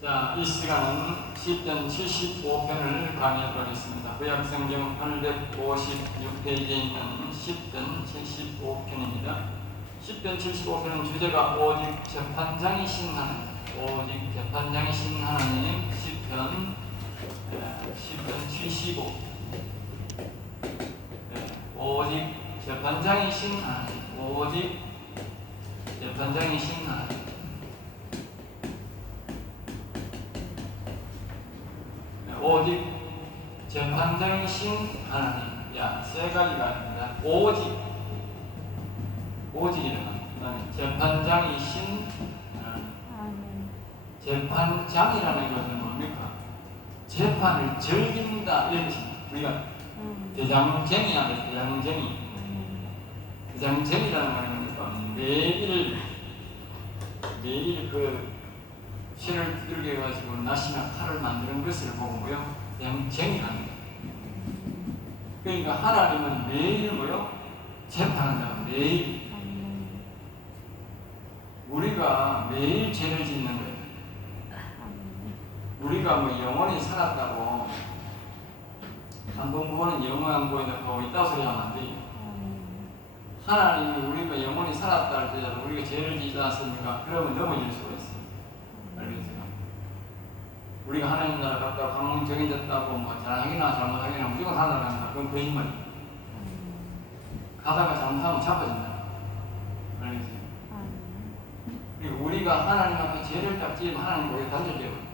자, 이 시간은 시편 75편을 강의하도록 하겠습니다. 구약성경 856페이지에 있는 시편 75편입니다. 시편 75편은 주제가 오직 재판장이신 하나님, 오직 재판장이신 하나님, 시편 75, 오직 재판장이신 하나님, 오직 재판장이신 하나님. 오직 재판장이신 하나님. 야, 세 가지가 아닙니다. 오직이라는 재판장이신 하나님. 재판장이라는 것은 뭡니까? 재판을 즐긴다 이런 뜻입니다. 우리가 대장쟁이야, 대장쟁이. 대장쟁이라는 말은 뭡니까? 매일 그 실을 두들겨 가지고 낫이나 칼을 만드는 것을 보고요, 그냥 쟁이합니다. 그러니까 하나님은 매일 뭐요? 재판한다. 매일. 우리가 매일 죄를 짓는 거예요. 우리가 뭐 영원히 살았다고 한 번 보는 영원 보이고 있다 소리 하면 안 돼요. 하나님이 우리가 영원히 살았다 할지라도 우리가 죄를 짓지 않습니까? 그러면 넘어질 수가 있어요. 알겠어요? 우리가 하나님 나라 갔다가 방문 정해졌다고 뭐 잘하기나 잘못하기나 무조건 살아간다. 그건 거짓말이에요. 가다가 잘못하면 잡아진다. 알겠어요? 그리고 우리가 하나님 앞에 죄를 딱 지으면 하나님 거기에 단절되거든요.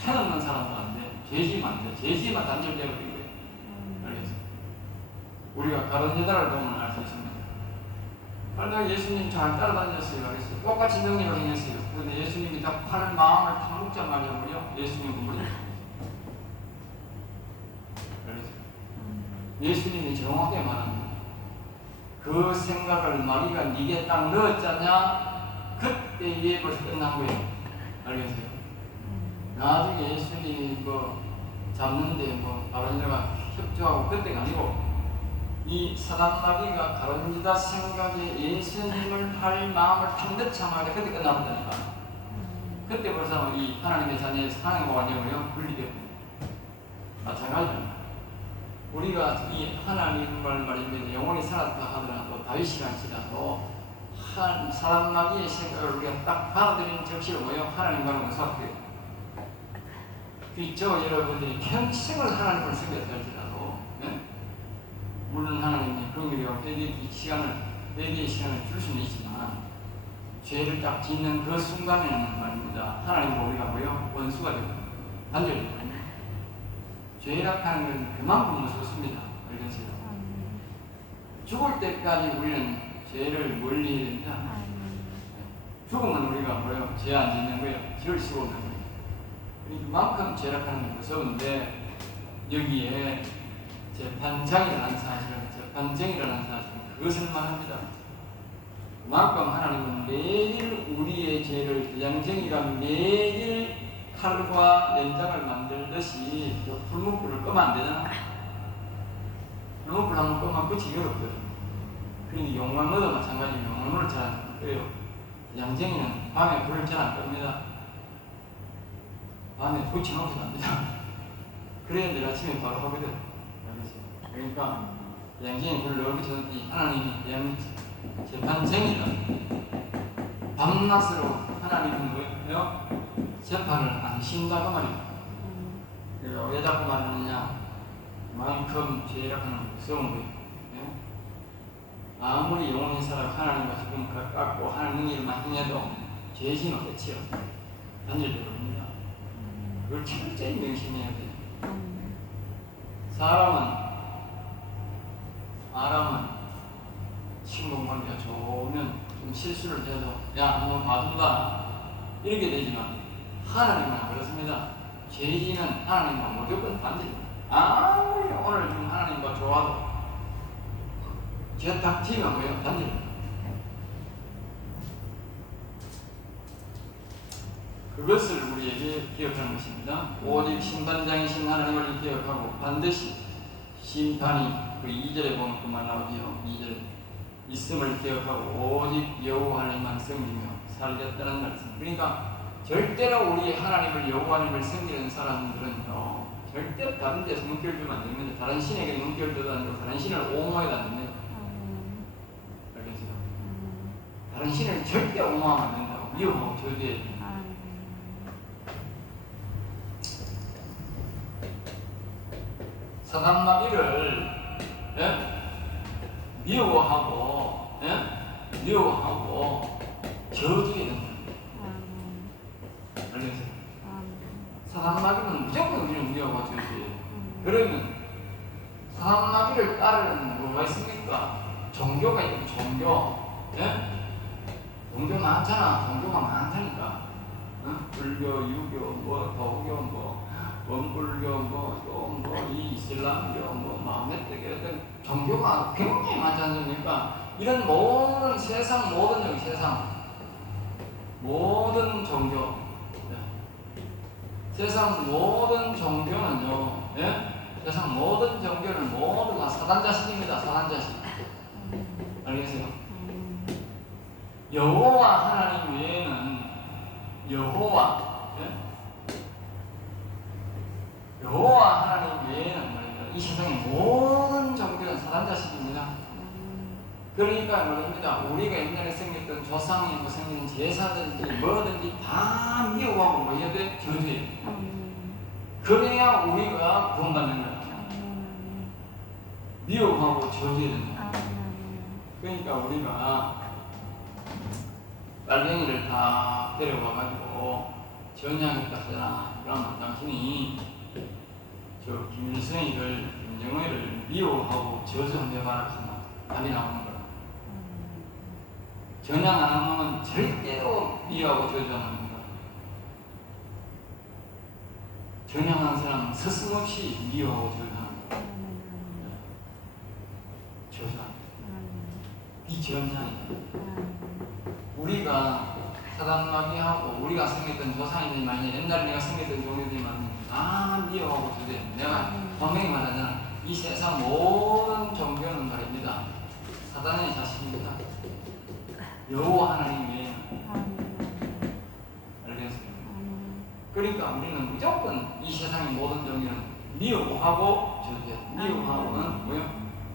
천없는 사람도 안 돼. 죄 지으면 안 돼. 죄 지으면 단절되거든요. 알겠어요? 우리가 다른 여자를 보면 알 수 있습니다. 그러다가 예수님 잘 따라다녔어요. 그래서 똑같이 능력을 행했어요. 그런데 예수님이 딱 팔을 마음을 탁 묶자마자요, 예수님 눈물이 나요. 예수님이 정확하게 말합니다. 그 생각을 마귀가 네게 딱 넣었잖냐, 그때 이해 벌써 끝난 거예요. 알겠어요? 나중에 예수님이 뭐 잡는데 뭐 다른 여자가 협조하고 그때가 아니고, 이 사단 마귀가 가론유다 생각에 예수님을 팔 마음을 탁 넣자마자 그때 끝나버리니까, 그때 벌써 이 하나님의 자녀에서 하나님과 완전히요 분리되고, 마찬가지입니다. 우리가 이 하나님을 말입니다. 영원히 살았다 하더라도 다윗이랑지라도 한 사단 마귀의 생각을 우리가 딱 받아들이는 적시로 뭐요? 하나님과는 무사해요. 저 여러분들이 평생을 하나님을 섬겼다 할지라도, 네? 물론 하나님이 긍휼이요 회개의 시간을 줄 수는 있지만, 죄를 딱 짓는 그 순간에는 말입니다, 하나님과 우리가 뭐요? 원수가 되고 단절되거든요. 죄락하는 건 그만큼 무섭습니다. 알겠어요? 죽을 때까지 우리는 죄를 멀리 해야 됩니다. 죽으면 우리가 뭐요? 죄 안 짓는 거예요. 지을 수가 없는 거예요. 그만큼 죄락하는 건 무서운데, 여기에 재판장이라는 사실은 그것을 말합니다. 그만큼 하나님은 매일 우리의 죄를, 대장쟁이가 매일 칼과 연장을 만들듯이 그 풀문불을 끄면 안 되잖아. 풀문불 한번 끄면 끝이 어렵거든. 그러니 용광로도 마찬가지로 용광로를 잘 안 끄요. 대장쟁이는 밤에 불을 잘 안 끕니다. 밤에 붙여놓고도 안 되잖아. 그래야 내일 아침에 바로 하거든. 그러니까 양심이 불을 넣어주셨는데, 하나님이 재판쟁이다. 밤낮으로 하나님은 뭐예요? 재판을 안 쉰다고 말이에요. 그래서 왜 자꾸 말하느냐? 그만큼 죄락하는 건 무서운 거예요. 네? 아무리 영원히 살아 하나님과 조금 가깝고 하나님 일만 행해도 죄지는 끝이요. 단절되거든요. 그걸 철저히 명심해야 돼요. 사람은 신공관계가 좋으면 좀 실수를 해도 야, 너 봐준다 이렇게 되지만, 하나님은 그렇습니다. 죄인은 하나님과 무조건 반대입니다. 아무리 오늘 좀 하나님과 좋아도 죄 딱 지면 뭐예요? 반대입니다. 그것을 우리에게 기억하는 것입니다. 오직 심판장이신 하나님을 기억하고 반드시 심판이, 그 2절에 보면 그만 나오지요. 2절에 있음을 기억하고 오직 여호와 하나님만 섬기며 살겠다는 말씀. 그러니까 절대로 우리 하나님을 여호와님을 섬기는 사람들은요, 절대로 다른 데서 눈길 주면 안 됩니다. 다른 신에게 눈길 줘도 안 되고 다른 신을 옹호해도 안 됩니다. 알겠어요? 다른 신을 절대 옹호하면 안 된다고. 미워하고 저주해야 됩니다. 사단마귀를 미워하고 저주해야 된다. 알겠어요? 사단마귀는 무조건 우리를 미워하고 저주해요. 그러면 사단마귀를 따르는 뭐가 있습니까? 종교가 있고 종교 많잖아. 종교가 많다니까. 불교, 유교, 도교, 원불교, 이 이슬람교, 마음메트교 어떤 종교가 굉장히 많지 않습니까? 이런 모든 세상 모든 종교, 세상 모든 종교는요, 세상 모든 종교는 모두가 사단 자식입니다. 사단 자식. 알겠어요? 여호와 하나님 외에는 여호와 하나님 외에는 말입니다. 이 세상의 모든 종교는 사단 자식입니다. 그러니까 말입니다. 우리가 옛날에 생겼던 조상이 생긴 제사든지 뭐든지 다 미워하고 뭐 해야 돼? 저주해. 그래야 우리가 구원받는 거야. 미워하고 저주해야 된다. 그러니까 우리가 빨갱이를 다 데려와가지고 전향했다 하잖아. 그러면 당신이 저 김일성이를, 김정은을 미워하고 저주해봐라 하면 답이 나오는 거야. 전향 안 하면 절대로 미워하고 저주하는 거야. 전향한 사람은 서슴없이 미워하고 저주하는 거야. 저주하는 거야. 비전향이야. 우리가 사단마귀하고 우리가 생겼던 조상이들이 많이 옛날에 내가 생겼던 종교들이 많이 다 미워하고 저주해. 내가 분명히 말하잖아. 이 세상 모든 종교는 말입니다. 사단의 자식입니다. 여호와 하나님 외에는. 알겠어요? 그러니까 우리는 무조건 이 세상의 모든 종교는 미워하고 저주해. 미워하고는 뭐요?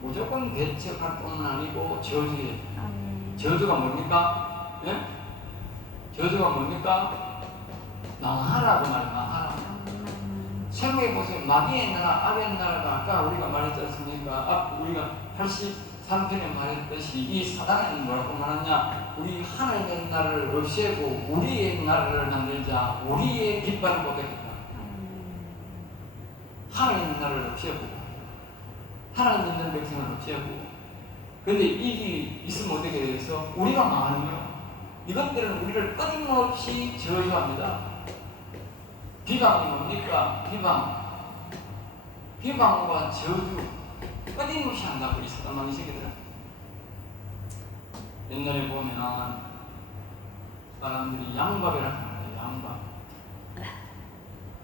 무조건 배척할 뿐만 아니고 저주해. 저주가 뭡니까? 저주가 뭡니까? 망하라고 망하라. 생각해보세요. 마귀의 나라, 악의 나라가 아까 우리가 말했지 않습니까? 우리가 83편에 말했듯이 이 사단은 뭐라고 말하냐? 우리 하나님의 나라를 없애고 우리의 나라를 만들자. 우리의 깃발을 꽂겠다. 하나님의 나라를 없애고 하나님 믿는 백성을 없애고. 근데 이게 있으면 어떻게 되겠어? 우리가 망하는 거야. 이것들은 우리를 끊임없이 저주합니다. 비방이 뭡니까? 비방과 저주 끊임없이 한다고 이 사단마귀 새끼들은. 옛날에 보면 사람들이 양밥이라고 합니다.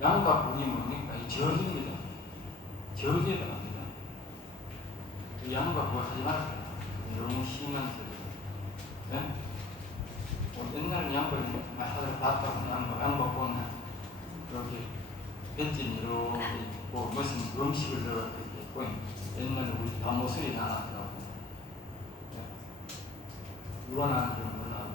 양밥 그게 뭡니까? 이 저주입니다. 저주에 들어갑니다. 이 양밥 그거 하지 말아요. 너무 심한 소리. 옛날에 양밥을 하다가 봤다고 양밥 보면 여기 뱃짐 이렇게 있고 무슨 음식을 들어가 있고 옛날에 우리 다 모서리 나왔더라고. 누가 나왔는지 몰라도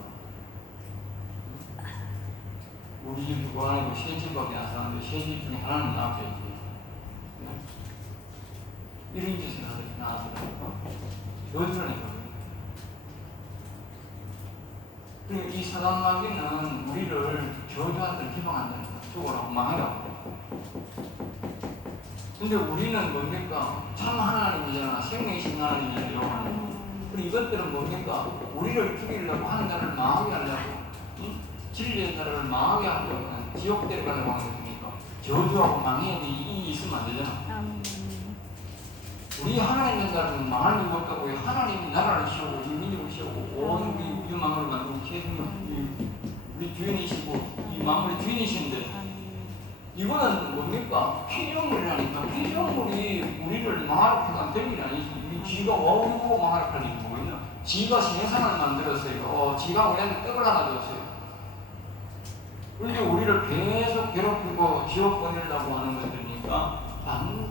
우리 집 누가 아니고 세 집밖에 안 사는데 세 집 중에 하나는 나왔겠지. 이런 짓을 하더니 나왔더라고. 저주를 해요. 이 사단마귀는 우리를 저주한다는 비방한다는 거야. 죽어라고 망하라고. 근데 우리는 뭡니까? 참 하나님이잖아. 생명이신 하나님이잖아요. 그리고 이것들은 뭡니까? 우리를 죽이려고 하는 나라를 망하게 하려고, 진리의 나라를 망하게 하려고 하는 지옥 데려가려고 하는 것이니까 저주하고 망해야 이 있으면 안 되잖아. 우리 하나님의 나라는 망할 이유가 없다고. 하나님이 나라를 씌우고 민족을 씌우고 온 우리 우주 만물을 만들고 우리 주인이시고 이 만물의 주인이신데 이거는 뭡니까? 피조물이라니까. 피조물이 우리를 망하게 하는 될 일이 아니지. 지가 원하고 망하게 할 일이 뭐겠냐? 지가 세상을 만들었어요. 지가 우리한테 떡을 하나 줬어요. 그런데 우리를 계속 괴롭히고 지옥 보내려고 하는 것들이니까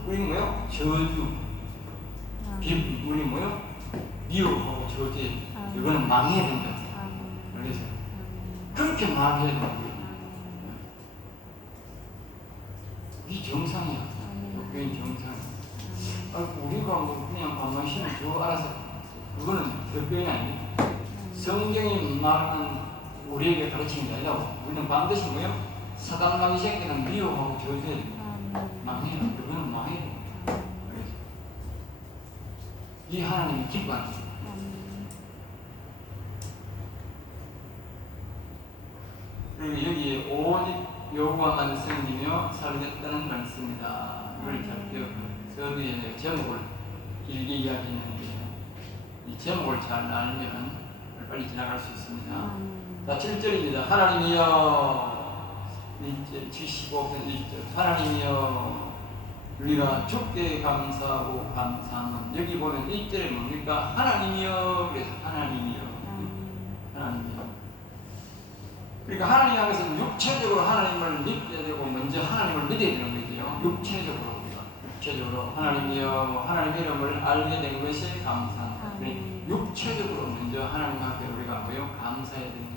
우리 뭐요? 저주, 우리 뭐요? 미혹하고 저주, 이거는 망해야 된다. 그래서 그렇게 망해야 된다. 이 정상이야. 교인 정상. 우리가 뭐 그냥 가만히 쉬면 저 알아서, 그거는 특별히 아니에요. 성경이 말하는 우리에게 가르치는 게 아니라 우리는 반드시 뭐요? 사단 마귀 새끼는 미워하고 저주해야 돼. 망해요. 그거는 망해요. 이 하나님이 기뻐하는 거예요. 그리고 여기 오직 여호와만 섬기며 살겠다는 말씀이다. 이걸 잘 기억해요. 저도의 제목을 길게 이야기했는데 이 제목을 잘 알면 빨리 지나갈 수 있습니다. 자, 7절입니다. 하나님이여, 75편 1절. 하나님이여, 우리가 주께 감사하고 감사하는, 여기 보면 1절에 뭡니까? 하나님이여, 그래서 하나님이여. 하나님이여. 그러니까 하나님 앞에서는 육체적으로 하나님을 믿게 되고 먼저 하나님을 믿어야 되는 거죠. 육체적으로 우리가 육체적으로 하나님이여, 하나님의 이름을 알게 된 것이 감사합니다. 육체적으로 먼저 하나님 앞에 우리가 뭐요? 감사해야 됩니다.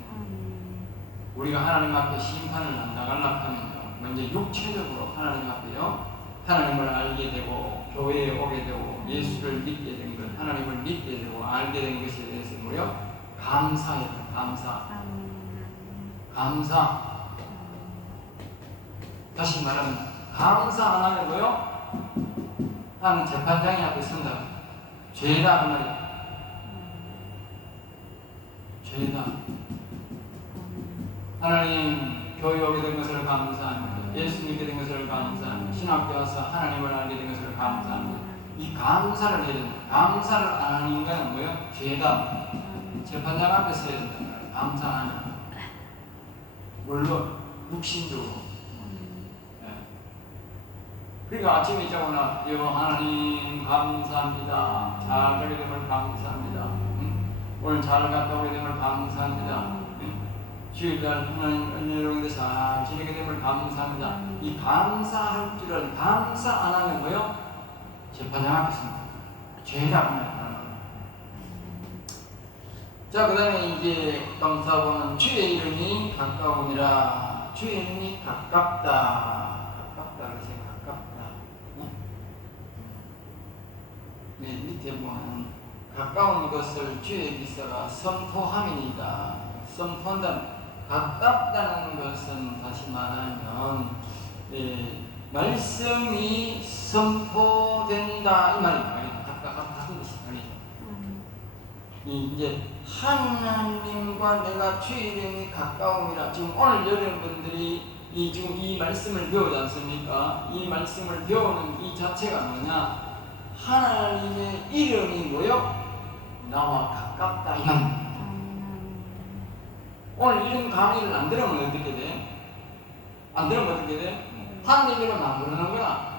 우리가 하나님 앞에 심판을 나가려고 하면요, 먼저 육체적으로 하나님 앞에요, 하나님을 알게 되고 교회에 오게 되고 예수를 믿게 된 것, 하나님을 믿게 되고 알게 된 것에 대해서 뭐요? 감사해야 돼요. 감사. 다시 말하면 감사 안 하면 뭐요? 나는 재판장이 앞에 선다. 죄다 그 말이야. 죄다. 하나님 교회 오게 된 것을 감사합니다. 예수 믿게 된 것을 감사합니다. 신학교 와서 하나님을 알게 된 것을 감사합니다. 이 감사를 해야 된다. 감사를 안 하는 인간은 뭐예요? 죄다. 재판장 앞에 서야 된다. 감사하는. 물론 육신적으로. 네. 그러니까 아침에 일어나 하나님 감사합니다. 잘 가게 됨을 감사합니다. 오늘 잘 갔다 오게 됨을 감사합니다. 주일날 하나님 은혜로운데 잘 지내게 됨을 감사합니다. 이 감사할 줄은 감사 안 하면 뭐요? 재판장 앞에 있습니다. 죄다. 자, 그 다음에 이제 감사하고는 주의 이름이 가까우니라. 주의 이름이 가깝다. 가깝다. 그래서 가깝다. 네, 밑에 보면 가까운 것을 주의 기사가 선포함이니이다. 선포한다는, 가깝다는 것은 다시 말하면 말씀이 선포된다 이 말입니다. 가깝다는 것이 말이죠. 이제 하나님과 내가 주의 이름이 가까움이라. 지금 오늘 여러분들이 지금 이 말씀을 배우지 않습니까? 이 말씀을 배우는 이 자체가 뭐냐? 하나님의 이름이 뭐요? 나와 가깝다 이 말입니다. 오늘 이런 강의를 안 들으면 어떻게 돼? 안 들으면 어떻게 돼? 하나님 이름 안 부르는구나.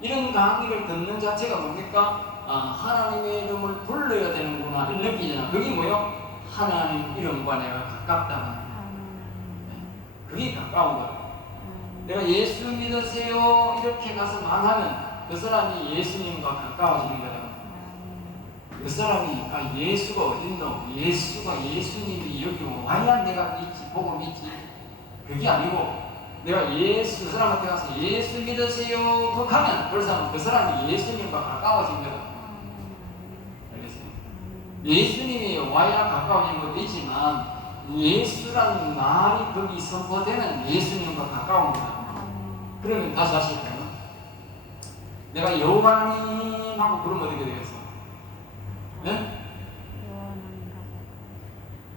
이런 강의를 듣는 자체가 뭡니까? 하나님의 이름을 불러야 되는구나 이렇게 느끼잖아. 그게 뭐요? 하나님 이름과 내가 가깝다. 그게 가까운 거예요. 내가 예수 믿으세요 이렇게 가서 말하면 그 사람이 예수님과 가까워지는 거다. 그 사람이 예수가 어딨노? 예수가 예수님이 여기 와야 내가 믿지, 보고 믿지. 그게 아니고 내가 예수, 그 사람한테 가서 예수 믿으세요 그 하면 그 사람이 예수님과 가까워진 거다. 알겠어요? 예수님이 와야 가까워진 것도 있지만 예수라는 말이 거기 선포되면 예수님과 가까운 거다. 그러면 다시 해요. 내가 여호와님하고 부르면 어떻게 되겠어? 네?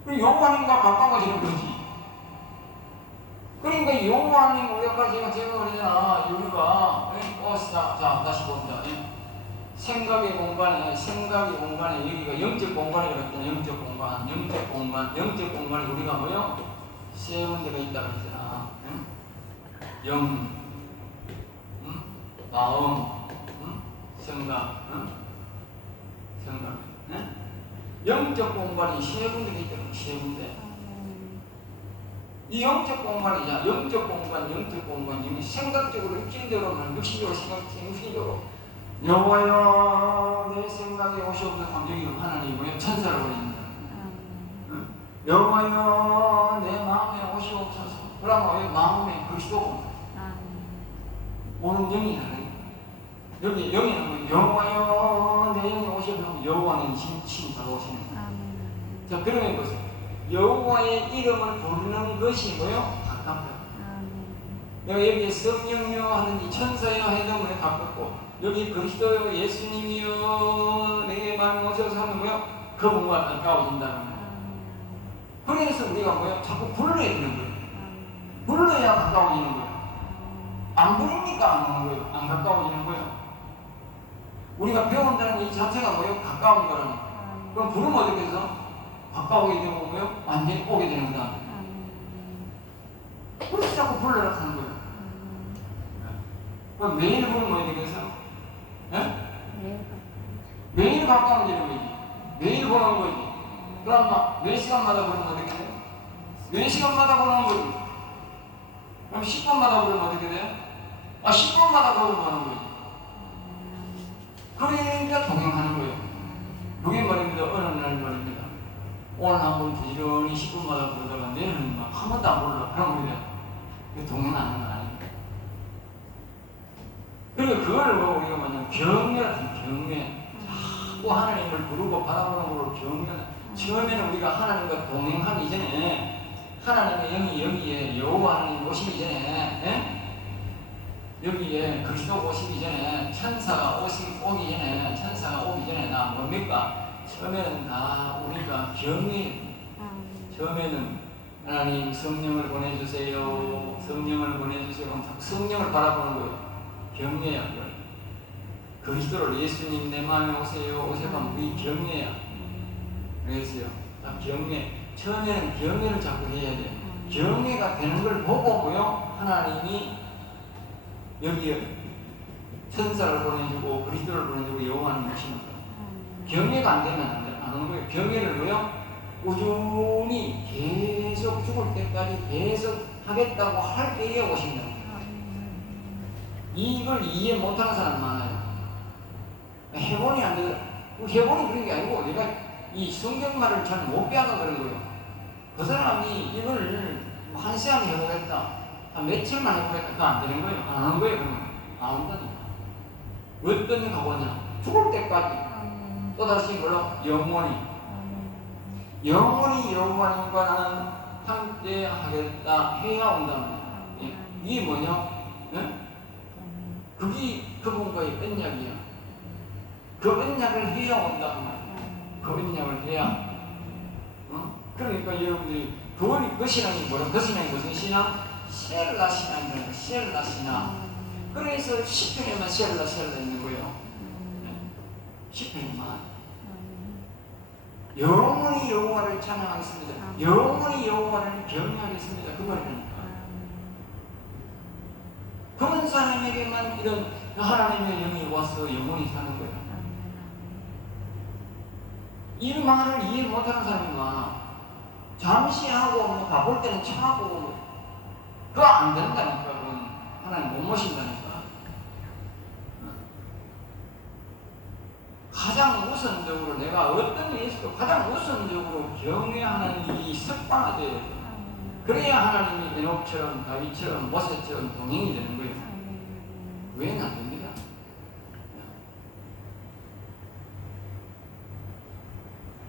여호와님과 가까워지는 거지. 그러니까 여호와님 우리가 제가 그러잖아. 우리가 자 다시 본다. 생각의 공간에 여기가 영적 공간이 그랬잖아. 영적 공간에 우리가 뭐요? 세 군데가 있다 그랬잖아. 영, 마음, 생각. 영적 공간이 세 군데가 있다. 세 군데. 이 영적 공간이냐, 영적 공간, 생각적으로, 육신적으로는 육신적으로 생각해, 육신적으로 여호와여 내 생각에 오시옵소서. 감정이 하나님이 뭐야? 천사를 보냅니다. 여호와여 내 마음에 오시옵소서. 그러면 왜 마음에 그리스도 오는 영이 다르니까. 여기 영에는 여호와여 내 영에 오시옵소서. 여호와는 바로 오시는 거예요. 자, 그러면 보세요. 여호와의 이름을 부르는 것이 뭐요? 가깝다. 내가 여기에 성령이여 하는 이 천사여 해도 뭐요? 가깝고, 여기 그리스도여 예수님이여 내 마음에 오셔서 하는 뭐요? 그분과 가까워진다는 거예요. 그래서 우리가 뭐요? 자꾸 불러야 되는 거예요. 불러야 가까워지는 거예요. 안 부르니까 안 오는 거예요. 안 가까워지는 거예요. 우리가 배운다는 이 자체가 뭐요? 가까운 거라니까. 그럼 부르면 어떻게 해서? 가까우게 되고 뭐요? 완전히 오게 되는 거다. 그래서 자꾸 불러라 하는 거예요. 그럼 매일 부르면 어떻게 해서? 매일 가까워지는 거지. 매일 보는 거지. 그럼 몇 시간마다 부르면 어떻게 돼요? 몇 시간마다 부르는 거지. 그럼 10분마다 부르면 어떻게 돼요? 10분마다 부르는 거지. 그러니까 동행하는 거예요. 그게 말입니다. 어느 날 말입니다. 오늘 한번 부지런히 10분마다 부르다가 내일은 한 번도 안 부르라. 그런 겁니다. 동행하는 건 아닙니다. 그리고 그걸 뭐 우리가 뭐냐면 경외라는 경외. 자꾸 하나님을 부르고 바라보는 걸로 경외. 처음에는 우리가 하나님과 동행하기 이전에 하나님의 영이 여기에 여호와 하나님 오시기 전에 여기에 그리스도 오시기 전에 천사가 오기 전에 나 뭡니까? 처음에는 다 우리가 경외. 처음에는 하나님 성령을 보내주세요. 성령을 보내주세요. 성령을 바라보는 거예요. 경외야. 그리스도를 예수님 내 마음에 오세요. 오세요. 우리 경외야. 그래서요. 다 경외. 처음에는 경외를 자꾸 해야 돼요. 경외가 되는 걸 보고요. 하나님이 여기에 천사를 보내주고 그리스도를 보내주고 여호와는 오시는 거예요. 경외가 안 되면 안 오는 거예요. 경외를 뭐요? 꾸준히 계속 죽을 때까지 계속 하겠다고 할 때에 오신다. 이걸 이해 못하는 사람 많아요. 해본이 안 되더라. 해본이 그런 게 아니고 내가 이 성경말을 잘 못 배워서 그런 거예요. 그 사람이 이걸 한 시간 해보겠다, 한 며칠만 해보겠다, 그거 안 되는 거예요. 안 하는 거예요. 그러면 안 한다니까. 어떤 가보냐? 죽을 때까지. 또다시 뭐로? 영원히 여호와님과 나는 함께 하겠다 해야 온다는 거예요. 이게 뭐냐? 그게 그분과의 언약이야. 그 언약을 해야 온다는 거예요. 그 언약을 해야. 그러니까 여러분들이 그 신앙이 뭐야? 그 신앙이 무슨 신앙? 셀라 신앙이라는 거예요. 셀라 신앙. 그래서 10편에만 셀라 있는 거예요. 10편에만. 영원히 여호와를 찬양하겠습니다. 영원히 여호와를 경외하겠습니다. 그 말이니까. 그런 사람에게만 이런 하나님의 영이 와서 영원히 사는 거예요. 이 말을 이해 못하는 사람이 많아. 잠시 하고 뭐 가볼 때는 차고 그거 안 된다니까. 그건 하나님 못 모신다니까. 가장 우선적으로 내가 어떤 예수도 가장 우선적으로 경외하는 일이 습관화되어야 돼요. 그래야 하나님이 에녹처럼 다윗처럼 모세처럼 동행이 되는 거예요. 외에는 안 됩니다.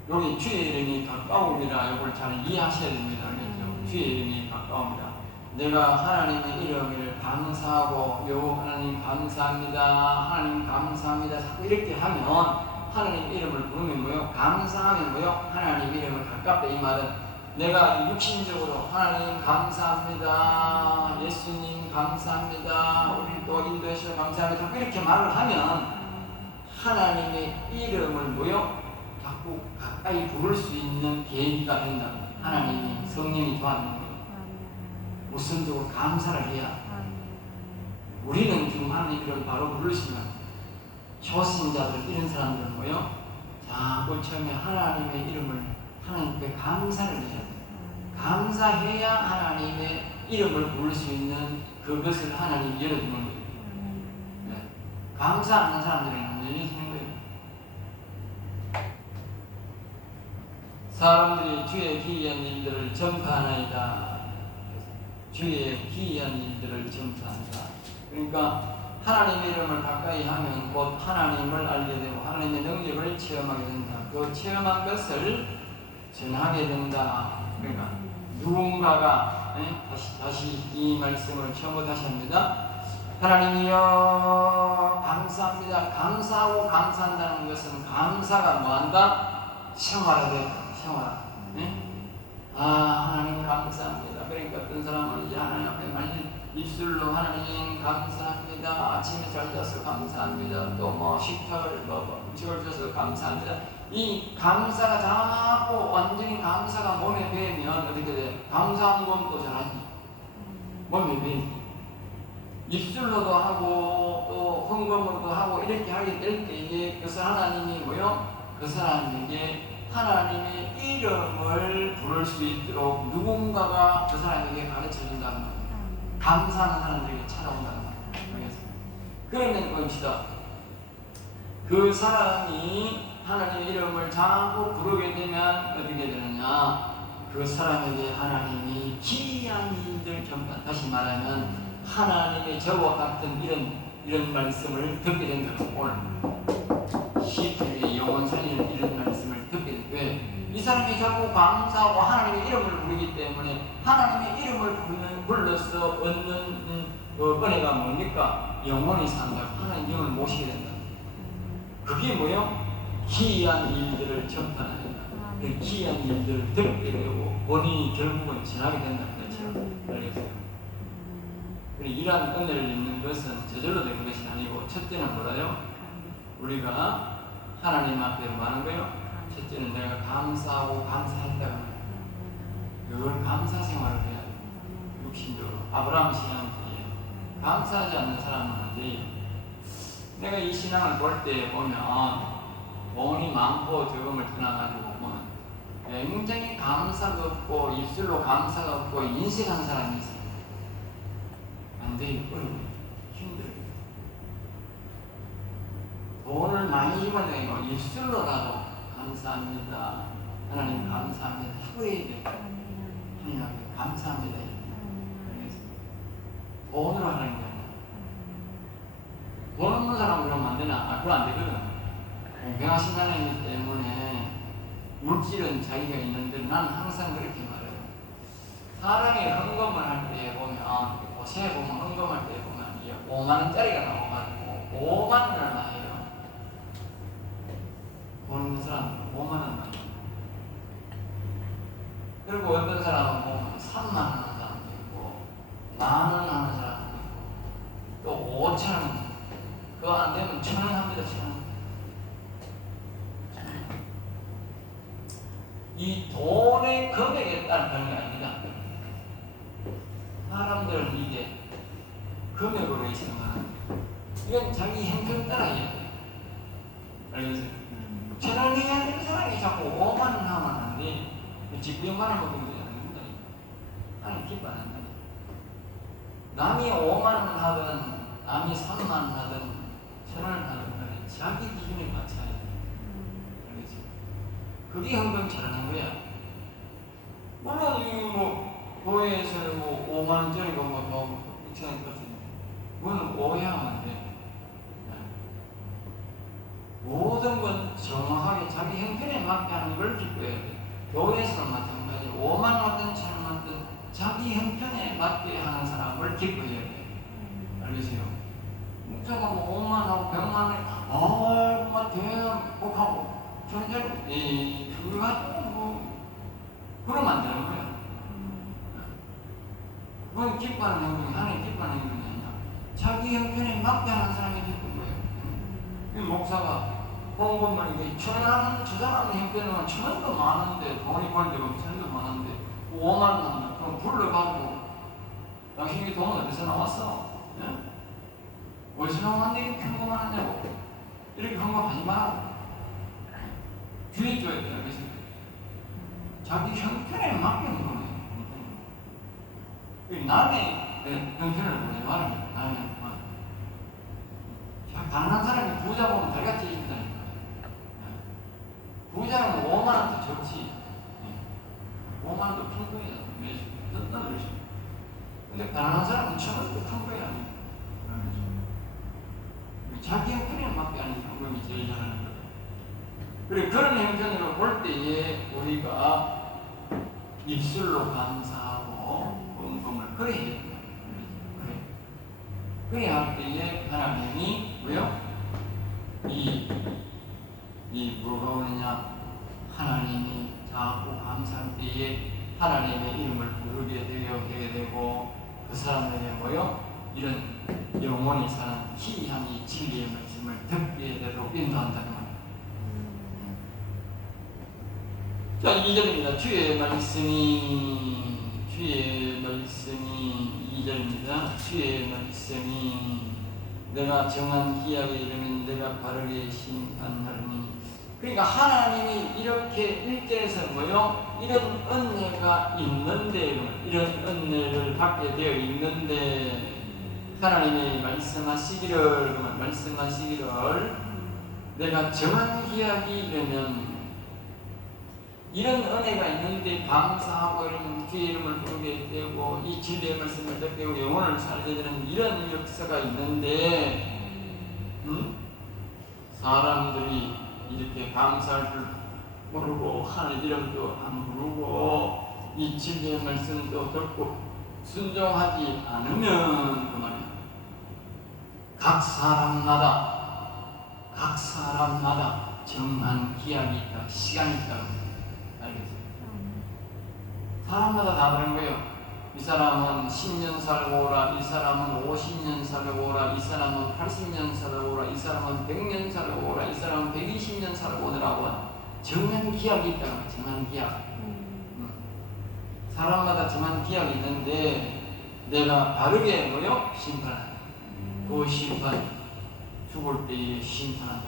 여기 주의 이름이 가까웁니다. 이걸 잘 이해하셔야 됩니다. 알겠죠? 주의 이름이 가까웁니다. 내가 하나님의 이름을 감사하고 하나님 감사합니다. 하나님 감사합니다. 자꾸 이렇게 하면 하나님 이름을 부르면 뭐요? 감사하면 뭐요? 하나님 이름을 가깝다. 이 말은 내가 육신적으로 하나님 감사합니다. 예수님 감사합니다. 우리 또 인도해주셔서 감사합니다. 자꾸 이렇게 말을 하면 하나님의 이름을 뭐요? 자꾸 가까이 부를 수 있는 계기가 된다. 하나님이 성령이 도와주는 거예요. 우선적으로 감사를 해야. 우리는 지금 하나님 이름 바로 부르시면 초신자들 이런 사람들은 뭐요? 자꾸 처음에 하나님의 이름을 하나님께 감사를 해야 돼요. 감사해야 하나님의 이름을 부를 수 있는 그것을 하나님이 열어주는 거예요. 네. 감사하는 사람들에게 안 열려주는 거예요. 사람들이 주의 기이한 일들을 전파하나이다. 주의 기이한 일들을 전파한다. 그러니까 하나님의 이름을 가까이 하면 곧 하나님을 알게 되고 하나님의 능력을 체험하게 된다. 그 체험한 것을 전하게 된다. 그러니까 누군가가 다시 이 말씀을 처음부터 다시 합니다. 하나님이여 감사합니다. 감사하고 감사한다는 것은 감사가 뭐한다? 생활화된다. 생활화. 하나님 감사합니다. 그러니까 어떤 사람은 이제 하나님 앞에 많이 입술로 하나님 감사합니다. 아침에 잘 자서 감사합니다. 또 뭐 식탁을 음식을 줘서 감사합니다. 이 감사가 자꾸 완전히 감사가 몸에 배면 어떻게 돼? 감사한 건 또 잘하지. 몸에 배. 입술로도 하고 또 헌금으로도 하고 이렇게 하게 될 때에 그 하나님이 뭐요? 그 사람에게 하나님의 이름을 부를 수 있도록 누군가가 그 사람에게 가르쳐 준다는 거예요. 감사하는 사람들에게 찾아온다는 거예요. 그러면 봅시다. 그 사람이 하나님의 이름을 자꾸 부르게 되면 어떻게 되느냐? 그 사람에게 하나님이 기이한 일들 전파, 다시 말하면 하나님의 저와 같은 이런 말씀을 듣게 된다. 오늘 시편의 영원 살리는 이런 말씀을 듣게 된다. 왜? 이 사람이 자꾸 감사하고 하나님의 이름을 부르기 때문에 하나님의 이름을 불러서 얻는 은혜가 뭡니까? 영원히 산다. 하나님 이름을 모시게 된다. 그게 뭐요? 기이한 일들을 전파하는 거다. 그 기이한 일들을 듣게 되고 본인이 결국은 지나게 된다. 그렇죠? 이러한 은혜를 입는 것은 저절로 된 것이 아니고 첫째는 뭐라요? 우리가 하나님 앞에 뭐하는 거예요? 첫째는 내가 감사하고 감사했다가 그걸 감사 생활을 해야 돼. 육신적으로 아브라함 신앙주의에 감사하지 않는 사람은 안 돼. 내가 이 신앙을 볼 때 보면 돈이 많고 적음을 떠나가지고 보면 굉장히 감사가 없고 입술로 감사가 없고 인식한 사람이 있어요. 안 돼요. 어려워요. 힘들어요. 돈을 많이 입어내고 입술로라도 감사합니다. 하나님 감사합니다. 하고 해야 돼요. 하나님 앞에 감사합니다. 돈으로 하는 거예요. 돈 없는 사람은 그러면 안 되나? 그건 안 되거든. 공평하신 하나님 때문에 물질은 자기가 있는데 나는 항상 그렇게 말해요. 사람이 헌금을 할 때 보면 옷에 보면 헌금할 때 보면 5만원짜리가 나와가지고 5만원을 해요. 돈 있는 사람은 5만원 나요. 그리고 어떤 사람은 보면 3만원 하는 사람도 있고 만원 하는 사람도 있고 또 5천원, 그거 안 되면 1,000원 합니다. 1,000원. 이 돈의 금액에 따른 그런 게 아닙니다. 사람들은 이게 금액으로 생각하는 이건 자기 형편 따라 해야 돼. 알겠어요? 1,000원 해야 되는 사람이 자꾸 5만원 하면 안 돼. 집비용만 하면 되지 않는다. 하나님 기뻐 안 한다. 남이 5만원 하든 남이 3만원 하든 1,000원을 하든 자기 기준에 맞춰야 돼. 알겠지? 그게 헌금 잘하는 거야. 물론 이 교회에서 5만원짜리가 더 6,000원 떴지. 그건 오해하면 안 돼. 모든 건 정확하게 자기 형편에 맞게 하는 걸 기뻐해야 돼. 교회에서는 마찬가지로 5만원이든 1,000원이든 자기 형편에 맞게 하는 사람을 기뻐해야 돼. 알겠어요? 목사가 5만원하고 100만원, 막 대복하고 전자로 그거 가지고 그러면 안 되는 거야. 그건 기뻐하는 행동이 하나님 기뻐하는 행동이 아니야. 자기 형편에 맞게 하는 사람이 기쁜 거예요. 목사가 헌금만 이게 1,000원 하는 저 사람 형편은 1,000원도 많은데 돈이 벌 데가 1,000원도 많은데 5만원 하면 그럼 불러가지고 당신이 돈은 어디서 나왔어? 어디서 나왔는데 이렇게 헌금하느냐고. 이렇게 헌금하지 말라고. 주의 줘야 돼. 알겠습니까? 자기 형편에 맞게 헌금해. 남의 형편을 보지 말아요. 남의 형편. 가난한 사람이 부자 보면 달같이 입다니까. 부자는 5만 원도 적지. 5만 원도 큰 거야. 매주 뜬다 그러지. 근데 가난한 사람은 1,000원도 큰 거야. 자기 형편에 맞게 하는 방법이 제일 잘하는 거야. 그래, 그런 형편으로 볼 때에 우리가 입술로 감사하고 헌금을 그래 해야 된다. 그래. 그래 할 때에 하나님이 뭐요? 뭐가 오느냐? 하나님이 자꾸 감사할 때에 하나님의 이름을 부르게 되고 그 사람에게 뭐요? 이런 영원히 사는 희한 이 진리의 말씀을 듣게 되도록 인도한다는 말. 자, 2절입니다. 주의 말씀이 2절입니다. 주의 말씀이 내가 정한 기약에 이르면 내가 바르게 심판하리니. 그러니까 하나님이 이렇게 1절에서 뭐요? 이런 은혜가 있는데, 이런 은혜를 받게 되어 있는데 하나님이 말씀하시기를 내가 정한 기약이 이르면 이런 은혜가 있는데 감사하고 이런 주의 이름을 부르게 되고 이 진리의 말씀을 듣게 되고 영혼을 살게 되는 이런 역사가 있는데 사람들이 이렇게 감사할 줄 모르고 하나님 이름도 안 부르고 이 진리의 말씀도 듣고 순종하지 않으면 그 말이에요. 각 사람마다 정한 기약이 있다, 시간이 있다. 알겠어요? 사람마다 다 다른 거예요. 이 사람은 10년 살고 오라, 이 사람은 50년 살고 오라, 이 사람은 80년 살고 오라, 이 사람은 100년 살고 오라, 이 사람은 120년 살고 오더라고. 정한 기약이 있다고. 정한 기약. 사람마다 정한 기약이 있는데 내가 바르게 뭐요? 심판한다. 그 심판, 죽을 때에 심판한다.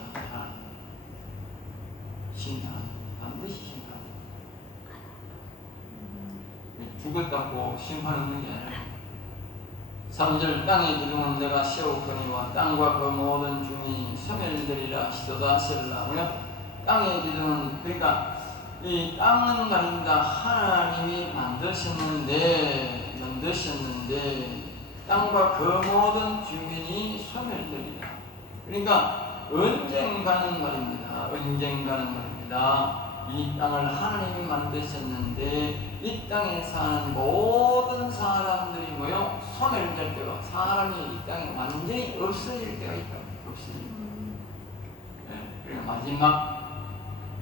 반드시 심판한다. 죽었다고 심판하는 게 아니라 3절 땅의 기둥은 내가 세웠거니와 땅과 그 모든 주민이 소멸되리라. 시도다 셀라. 땅의 기둥은 그러니까 이 땅은 말입니다. 하나님이 만드셨는데 땅과 그 모든 주민이 소멸되리라. 그러니까 언젠가는 말입니다. 이 땅을 하나님이 만드셨는데 이 땅에 사는 모든 사람들이 뭐요? 소멸될 때가, 사람이 이 땅에 완전히 없어질 때가 있다. 그리고 마지막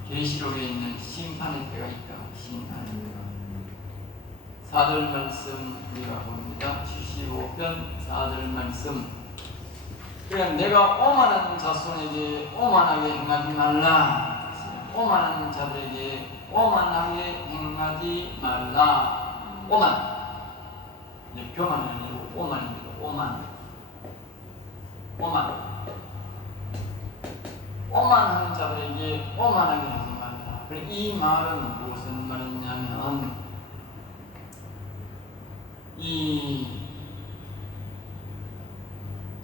계시록에 있는 심판의 때가 있다. 심판의 때가. 4절 말씀 우리가 봅니다. 75편 4절 말씀. 그러니까 내가 오만한 자손에게 오만하게 행하지 말라. 오만한 자들에게 오만하게 행하지 말라. 오만. 교만은 아니고 오만입니다. 오만한 자들에게 오만하게 하지 말라. 이 말은 무슨 말이냐면 이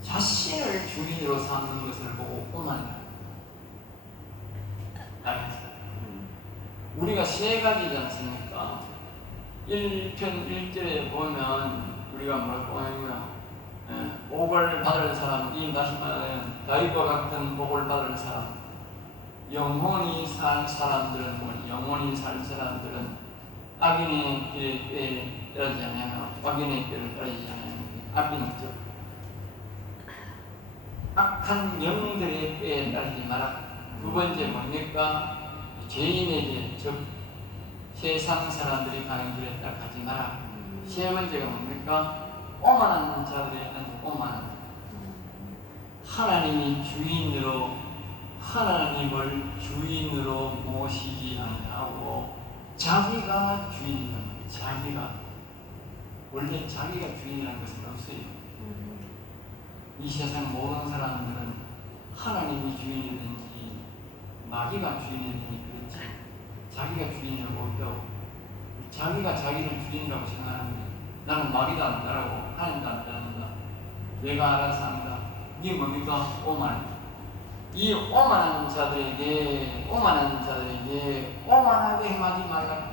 자신을 주인으로 삼는 것을 보고 오만이다. 알겠어요? 우리가 세 가지지 않습니까? 1편 1절에 보면 우리가 뭘 보냐면 복을 받을 사람, 이 다시 말하면 다윗과 같은 복을 받을 사람, 영원히 살 사람들은 악인의 길에 따르지 않으면 악인의 길을 따르지 않으면 악인 즉 악한 영들의 꾀에 따르지 마라. 두 번째 뭡니까? 죄인에게 즉 세상 사람들이 가는 길에 따라가지 마라. 세 번째가 뭡니까? 오만한 자들의 오만한 하나님을 주인으로 모시지 않고 자기가 주인이다. 원래 자기가 주인이라는 것은 없어요. 이 세상 모든 사람들은 하나님이 주인이든지 마귀가 주인이든지 그렇지 자기가 주인이라고 없다고. 자기가 자기를 주인이라고 생각하는 거예요. 나는 마귀도 안 따르고 하나님도 안 따른다. 내가 알아서 한다. 이게 뭡니까? 오만. 이 오만한 자들에게 오만하게 행하지 말라.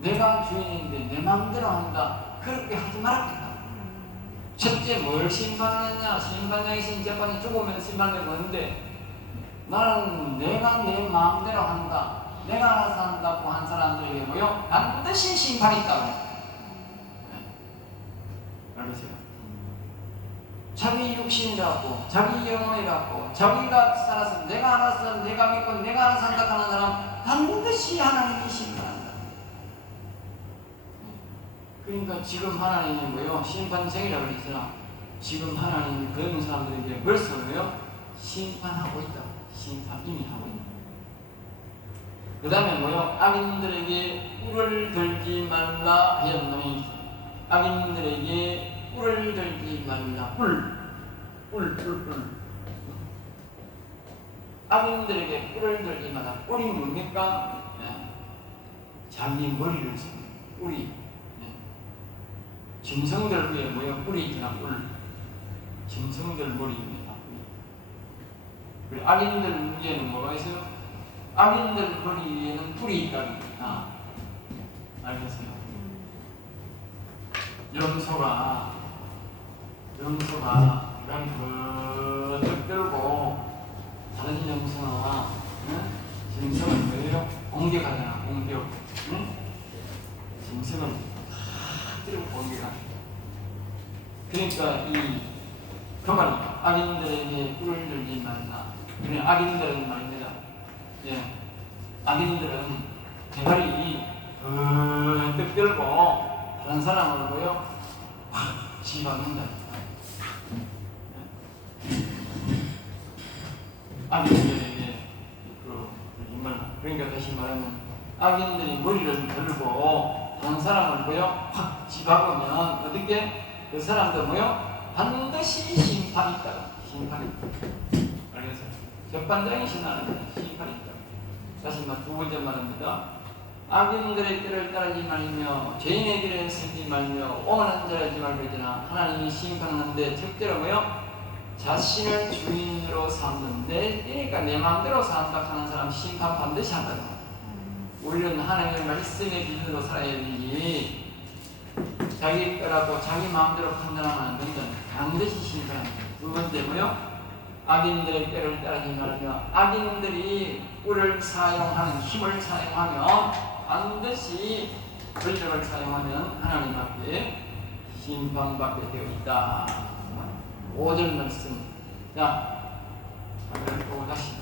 내가 주인인데 내 마음대로 한다. 그렇게 하지 말았겠다. 첫째 뭘 심판하느냐? 심판장이신 재판이 죽으면 심판을 거는데 나는 내가 내 마음대로 한다. 내가 알아서 한다고 한 사람들에게 뭐요? 반드시 심판이 있다고. 네. 알겠어요? 자기 육신이라고, 자기 영혼이라고, 자기가 살아서 내가 알아서, 내가 믿고 내가 알아서 한다 하는 사람 반드시 하나님이 심판한다. 그러니까 지금 하나님이 뭐요? 심판생이라고 그러잖아. 지금 하나님이 그런 사람들에게 벌써 뭐요? 심판하고 있다. 심판 이미 하고 있다. 그 다음에 뭐요? 악인들에게 꿀을 들지 말라 하였노니, 악인들에게 꿀을 들지 말라. 꿀. 악인들에게 꿀을 들지 말라. 꿀이 뭡니까? 네. 자기 머리를 씁니다. 꿀이. 네. 짐승들 위에 뭐요? 꿀이 있잖아. 꿀. 짐승들 머리입니다. 그리고 악인들 위에는 뭐가 있어요? 악인들 머리 위에는 뿔이 있답니다. 알겠어요? 염소가 그냥 버뜩 들고 다른 염소나 짐승을 뭐예요? 공격하잖아. 공격. 응? 짐승을 다 들고 공격하잖아. 그러니까 그 말이 악인들에게 뿔을 들지 말라. 그냥 악인들은 말입니다. 예, 악인들은 대가리 버뜩 들고 다른 사람을 보여 확 집어넣는다. 악인들에게 그러니까 다시 말하면 악인들이 머리를 들고 다른 사람을 보여 확 집어넣으면 어떻게 그 사람도 뭐요? 반드시 심판이 있다고. 심판이 있다. 알겠어요? 재판장이신 하나님 심판이 있다. 다시 두 번째 말입니다. 악인들의 길을 따르지 말며 죄인의 길에 서지 말며 오만한 자를 하지 말고 있잖아. 하나님이 심판하는데 첫째로 뭐요? 자신을 주인으로 삼는데 그러니까 내 마음대로 산다 하는 사람 심판 반드시 한다. 우리는 하나님의 말씀의 기준으로 살아야 되지. 자기 거라고 자기 마음대로 판단하면 안 된다. 반드시 심판한다. 두 번째 뭐요? 악인들의 꾀를 따르지 말며 악인들이 꿀을 사용하는 힘을 사용하면 반드시 권력을 사용하면 하나님 앞에 심판받게 되어 있다. 5절 말씀. 자, 또 다시.